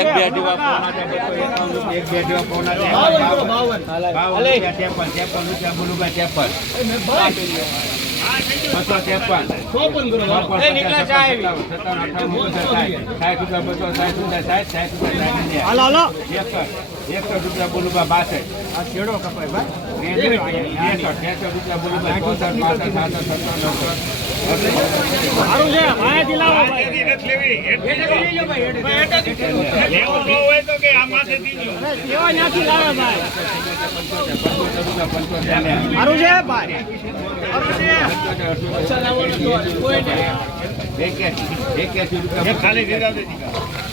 એક બે રૂપિયા એક બે બાવન રૂપિયા ત્રેપન બસો ત્રેપન. નીકળે સાહેબ. સત્તાવન, સાઠ. રૂપિયા બસો સાઠ રૂપિયા સાઠ સાઠ રૂપિયા સાઠ રૂપિયા. હાલો હાલો. એકસઠ રૂપિયા બોલુભાઈ બાસઠ. આ છેડો કપાય ભાઈ. ત્રેસઠ ત્રેસઠ રૂપિયા બોલુભાઈ ચોસઠ પાસઠ સાસઠ સત્તાવન અડસઠ સારું છે માયાથી લાવો ભાઈ કેવા લાવે. ભાઈ. સારું છે ભાઈ. એક્યાસી રૂપિયા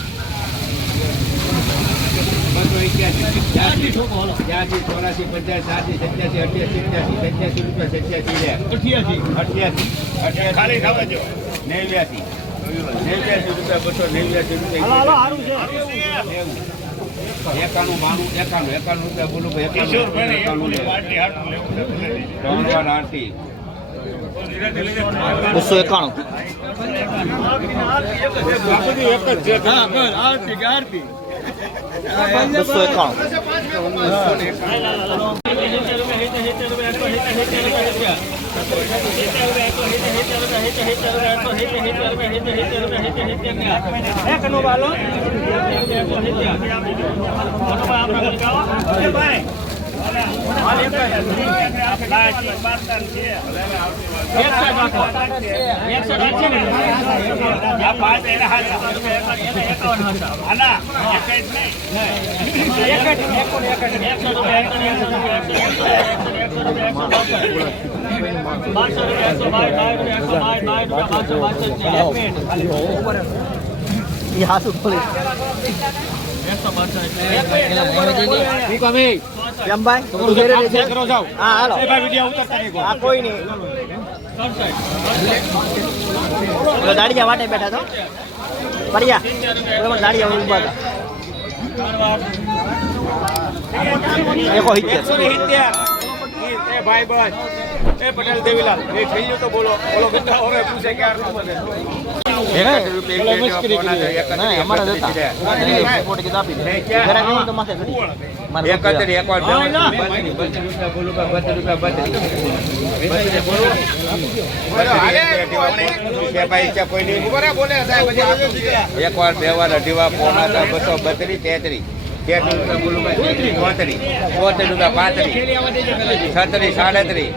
બસો બસો છે. એકાણું બાણું એકાણું એકાણું રૂપિયા બોલું ભાઈ એકાણું એકાણું લે ત્રણ આરતી આરતી બસો એકાણું બસો એકાણું એ હાસુ બોલી કેમ ભાઈ તમારું ઘરે છે હા હાલો. હા કોઈ નહીં. દાડિયા વાટે બેઠા તો પડ્યા પેલો દાડિયા ઊભા હતા એકો હિત્તેર એ ભાઈ બસ. એ પટેલ દેવીલાલ. એ થઈ ગયો તો બોલો. બોલો બધા હવે પૂછે કે એક વાર બે વાર અઢી વાર પોણા હતા બસો બત્રીસ તેત્રીસ. છત્રીસ સાડત્રીસ.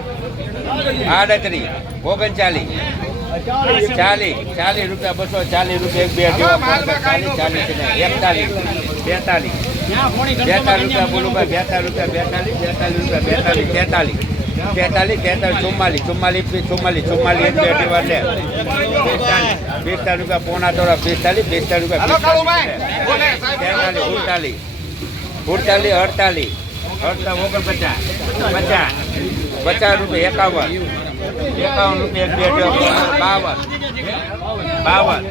આડત્રીસ ઓગણચાલીસ. ચાલીસ ચાલીસ રૂપિયા બસો ચાલીસ રૂપિયા એક બે એકતાલીસ બેતાલીસ. બેતાલીસ રૂપિયા બોલું ભાઈ બેતાલીસ રૂપિયા બેતાલીસ બેતાલીસ રૂપિયા બેતાલીસ તેતાલીસ. તેતાલીસ તેતાલીસ ચુમ્માલીસ ચુમ્માલીસ ચુમ્માલીસ ચુમ્માલીસ એક બે અઢી વાર લે પિસ્તાલીસ રૂપિયા પોણા તોડા પિસ્તાલીસ પિસ્તાલીસ રૂપિયા. તેતાલીસ ઉડતાલીસ ઉડતાલીસ અડતાલીસ અડતા ઓગણપચાસ પચાસ પચાસ રૂપિયા એકાવન. એકાવન રૂપિયા એક બાવન. બાવન.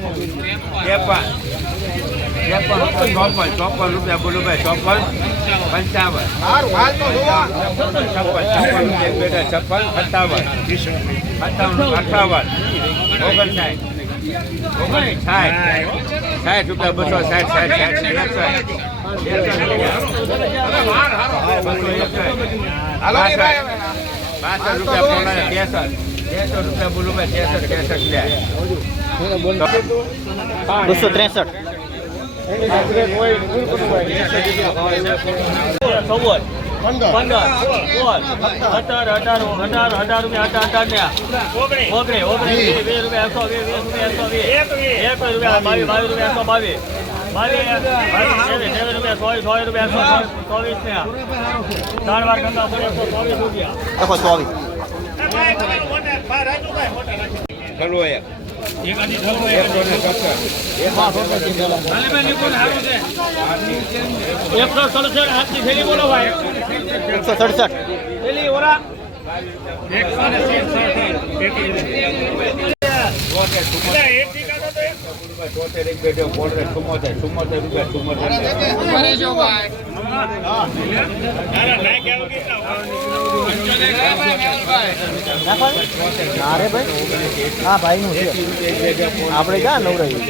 ત્રેપન. ત્રેપન રૂપિયા ચોપન. ચોપન રૂપિયા બોલું ભાઈ ચોપન. પંચાવન. છપ્પન છપ્પન રૂપિયા એક બેટા છપ્પન સત્તાવન. સત્તાવન અઠાવન. ઓગણસાઠ. ઓગણ સાઠ રૂપિયા બસો સાઠ સાઠ સાઠ એકસઠ. બાસઠ રૂપિયા પોણા ત્રેસઠ ત્રેસઠ રૂપિયા બોલું ભાઈ ત્રેસઠ ત્રેસઠ લે બસો ત્રેસઠ પંદર સોળ અઢાર અઢાર અઢાર અઢાર રૂપિયા અઢાર અઢાર ને ઓગણી ઓગણી વીસ રૂપિયા એકસો વીસ વીસ રૂપિયા એકસો વીસ એક રૂપિયા બાવીસ બાવીસ રૂપિયા એકસો બાવીસ એકસો ચોવીસ ને એકસો રૂપિયા. એકો. એક. એકસો ને એકસો સડસઠ હાથની થેલી બોલો ભાઈ. એકસો સડસઠ. થેલી ઓરા. ચોતેર એક બેઠો બોર્ડર ચુમ્મોતેર ચુમ્મોતેર રૂપિયા ચુમ્મોતેર ના રે ભાઈ હા ભાઈ નું આપણે ક્યાં લવ રહ્યું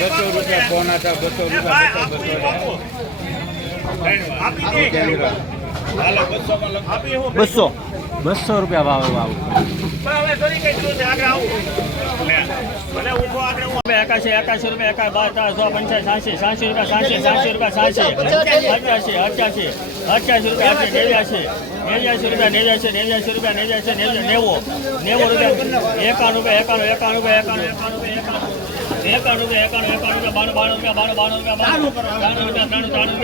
બસો રૂપિયા ફોન હતા બસો રૂપિયા બસો. બસો રૂપિયા ભાવ ભાવ. એકાશી એકાશી રૂપિયા એકા બાર, ચાર, સો પંચાસી સાંસી સાતસી રૂપિયા, સાંસી સાતસી રૂપિયા, સાંસી. અઠ્યાસી અઠ્યાસી અઠ્યાસી રૂપિયા નેવ્યાસી નેવ્યાસી રૂપિયા, નેવ્યાસી નેવ્યાસી રૂપિયા, નેવ્યાસી નેવું નેવું રૂપિયા. એકાણું રૂપિયા, એકાણું એકાણું રૂપિયા, એકાણું એકાણું રૂપિયા એકાણું. રૂપિયા એકાણું એકાણું રૂપિયા બાણું બાણું રૂપિયા બાણું બાણું રૂપિયા બાણું ત્રાણું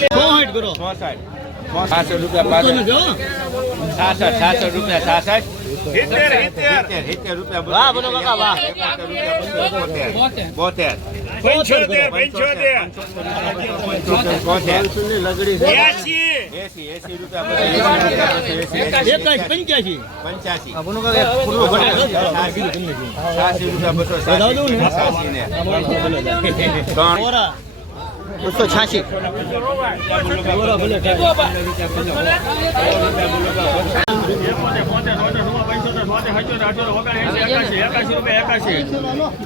પંચાણું સાસઠ રૂપિયા પાછળ સાસઠ સાસઠ રૂપિયા સાસઠ. સિત્તેર રૂપિયા વાહ બધો કાકા વાહ. રૂપિયા બસો બોતેર. બોતેર. પંચોતેર પંચોતેર. બોતેર એસી એસી રૂપિયા પંચ્યાસી. પંચ્યાસી. સાસી રૂપિયા બસો સાસી ને. ત્રણ. બસો છ્યાસી.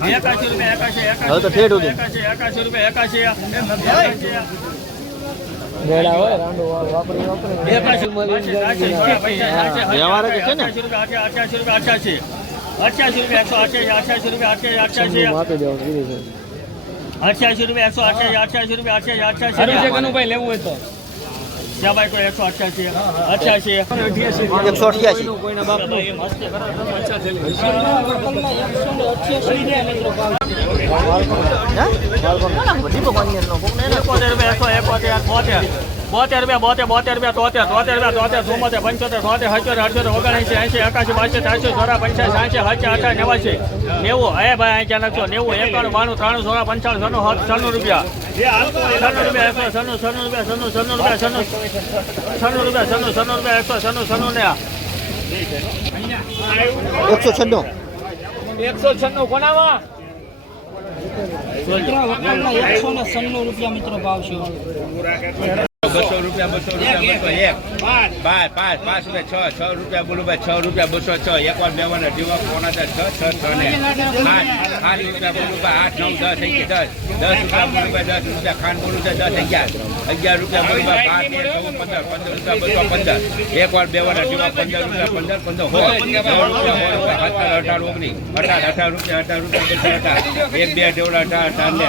હવે તો ઠેઠ સુધી. એકાશી રૂપિયા એકાશી વ્યવહાર જ છે ને? અઠ્યાસી રૂપિયા અઠ્યાસી રૂપિયા અઠ્યાસી અઠ્યાસી રૂપિયા એકસો અઠ્યાસી અઠ્યાસી રૂપિયા અઠ્યાસી અઠ્યાસી. અઠ્યાસી રૂપિયા એકસો અઠ્યાસી અઠ્યાસી રૂપિયા અઠ્યાસી અઠ્યાસી લેવું હોય તો. ભાઈ કોઈ એકસો અઠ્યાસી અઠ્યાસી. એકસો અઠ્યાસી. એકોતેર રૂપિયા એકસો એકોતેર બોતેર બોતેર બે બોતેર બોતેર બે તોતેર તોતેર બે તોતેર ચુમ્મોતેર પંચોતેર તોતેર હચોતેર અઠ્યોતેર ઓગણએંસી એંસી એકાસી બાસી ત્રાસી ચોરા પંચાસી સાંસી હચા અઠા નેવાસી નેવું હે ભાઈ અહીંયા નાખશો નેવું એકાણું બાણું ત્રાણું સોળા પંચાણું સન્નું હત છન્નું રૂપિયા. છન્નું રૂપિયા એકસો છન્નું રૂપિયા છન્નું છન્નું રૂપિયા છન્નું છન્નું રૂપિયા છન્નું છન્નું રૂપિયા એકસો છન્નું છન્નું ને એકસો છન્નું. એકસો છન્નું કોનામાં? એકસો ને સન્નું રૂપિયા મિત્રો ભાવ છે. બસો રૂપિયા બસો રૂપિયા બસો એક. બાર પાંચ પાંચ રૂપિયા છ છ રૂપિયા બોલું ભાઈ છ રૂપિયા બસો છ. એક વાર બે વાર જીવા કોના છ છ છ ને. આઠ આઠ રૂપિયા બોલું ભાઈ આઠ નવ દસ થઈ ગયા દસ. દસ રૂપિયા બોલું ભાઈ દસ રૂપિયા ખાંડ બોલું દસ અગિયાર. અગિયાર રૂપિયા બોલું ભાઈ બાર તેર ચૌદ પંદર પંદર રૂપિયા બસો પંદર. એક વાર બે વાર જીવા પંદર રૂપિયા પંદર પંદર હો રૂપિયા સત્તર અઢાર ઓગણીસ અઢાર અઢાર રૂપિયા અઢાર રૂપિયા બસો અઢાર. એક બે ડેવડા અઢાર અઢાર ને.